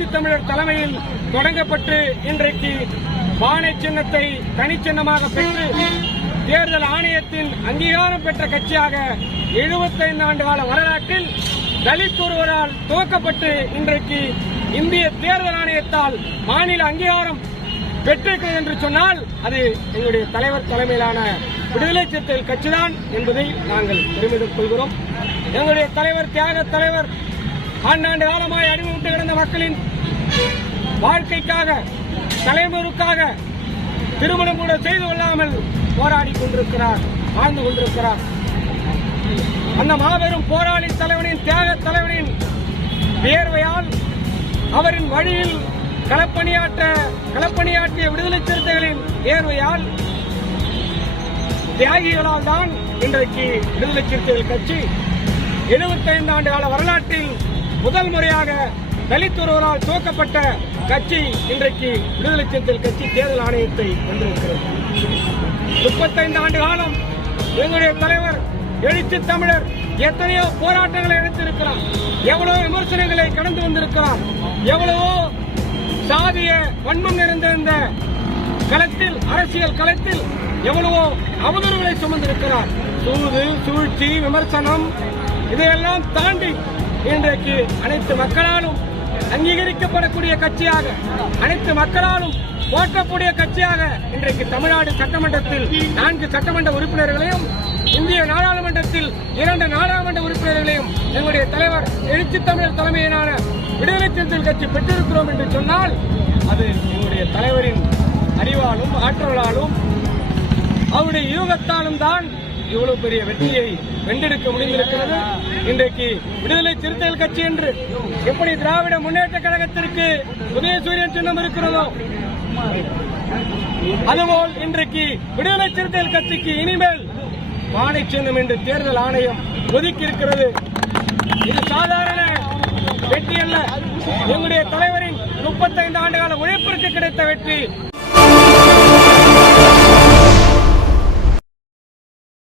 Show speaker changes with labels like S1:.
S1: எழுச்சி தமிழர் தலைமையில் தொடங்கப்பட்டு இன்றைக்கு பானை சின்னத்தை தனிச்சின்னமாக பெற்று தேர்தல் ஆணையத்தின் அங்கீகாரம் பெற்ற கட்சியாக 75 ஆண்டு கால வரலாற்றில் தலித் ஒருவரால் துவக்கப்பட்டு இன்றைக்கு இந்திய தேர்தல் ஆணையத்தால் மாநில அங்கீகாரம் பெற்றிருக்கிறது என்று சொன்னால் அது எங்களுடைய தலைவர் தலைமையிலான விடுதலை சிறுத்தைகள் கட்சிதான் என்பதை நாங்கள் பெருமிதம் கொள்கிறோம். எங்களுடைய தலைவர் தியாக தலைவர் ஆண்டாண்டு காலமாய் அடிமைவிட்டு கிடந்த மக்களின் வாழ்க்கைக்காக தலைமுறைக்காக திருமணம் கூட செய்து கொள்ளாமல் போராடி கொண்டிருக்கிறார் வாழ்ந்து கொண்டிருக்கிறார். அந்த மாபெரும் போராளி தலைவனின் தியாக தலைவனின் வியர்வையால் அவரின் வழியில் களப்பணியாற்ற களப்பணியாற்றிய விடுதலை சிறுத்தைகளின் வியர்வையால் தியாகிகளால் தான் இன்றைக்கு விடுதலை சிறுத்தைகள் கட்சி 75 ஆண்டு கால வரலாற்றில் முதல் முறையாக தலித் ஒருவரால் துவக்கப்பட்ட கட்சி இன்றைக்கு விடுதலை சிறுத்தைகள் கட்சி தேர்தல் ஆணையத்தை வென்றிருக்கிறது. முப்பத்தைந்து ஆண்டு காலம் எங்களுடைய தலைவர் எழுச்சி தமிழர் எத்தனையோ போராட்டங்களை எடுத்திருக்கிறார். எவ்வளவு விமர்சனங்களை கடந்து வந்திருக்கிறார். எவ்வளவோ சாதிய வன்மம் நிறைந்திருந்த இந்த களத்தில் அரசியல் களத்தில் எவ்வளவோ அவதூறுகளை சுமந்திருக்கிறார். சூது சூழ்ச்சி விமர்சனம் இதையெல்லாம் தாண்டி இன்றைக்கு அனைத்து மக்களாலும் அங்கீகரிக்கப்படக்கூடிய கட்சியாக அனைத்து மக்களாலும் போற்றக்கூடிய கட்சியாக இன்றைக்கு தமிழ்நாடு சட்டமன்றத்தில் நான்கு சட்டமன்ற உறுப்பினர்களையும் இந்திய நாடாளுமன்றத்தில் இரண்டு நாடாளுமன்ற உறுப்பினர்களையும் எங்களுடைய தலைவர் எழுச்சி தமிழர் தலைமையிலான விடுதலை சிறுத்தைகள் கட்சி பெற்றிருக்கிறோம் என்று சொன்னால் அது எங்களுடைய தலைவரின் அறிவாலும் ஆற்றலாலும் அவருடைய யூகத்தாலும் தான் இவ்வளவு பெரிய வெற்றியை வென்றெடுக்க முடிந்திருக்கிறது? இன்றைக்கு விடுதலை சிறுத்தைகள் கட்சி என்று எப்படி திராவிட முன்னேற்ற கழகத்திற்கு உதயசூரியன் சின்னம் இருக்கிறதோ அதுபோல் இன்றைக்கு விடுதலை சிறுத்தைகள் கட்சிக்கு இனிமேல் மாலை சின்னம் என்று தேர்தல் ஆணையம் ஒதுக்கி இருக்கிறது இது சாதாரண வெற்றி அல்ல. எங்களுடைய தலைவரின் முப்பத்தைந்து ஆண்டுகால உழைப்பிற்கு கிடைத்த வெற்றி.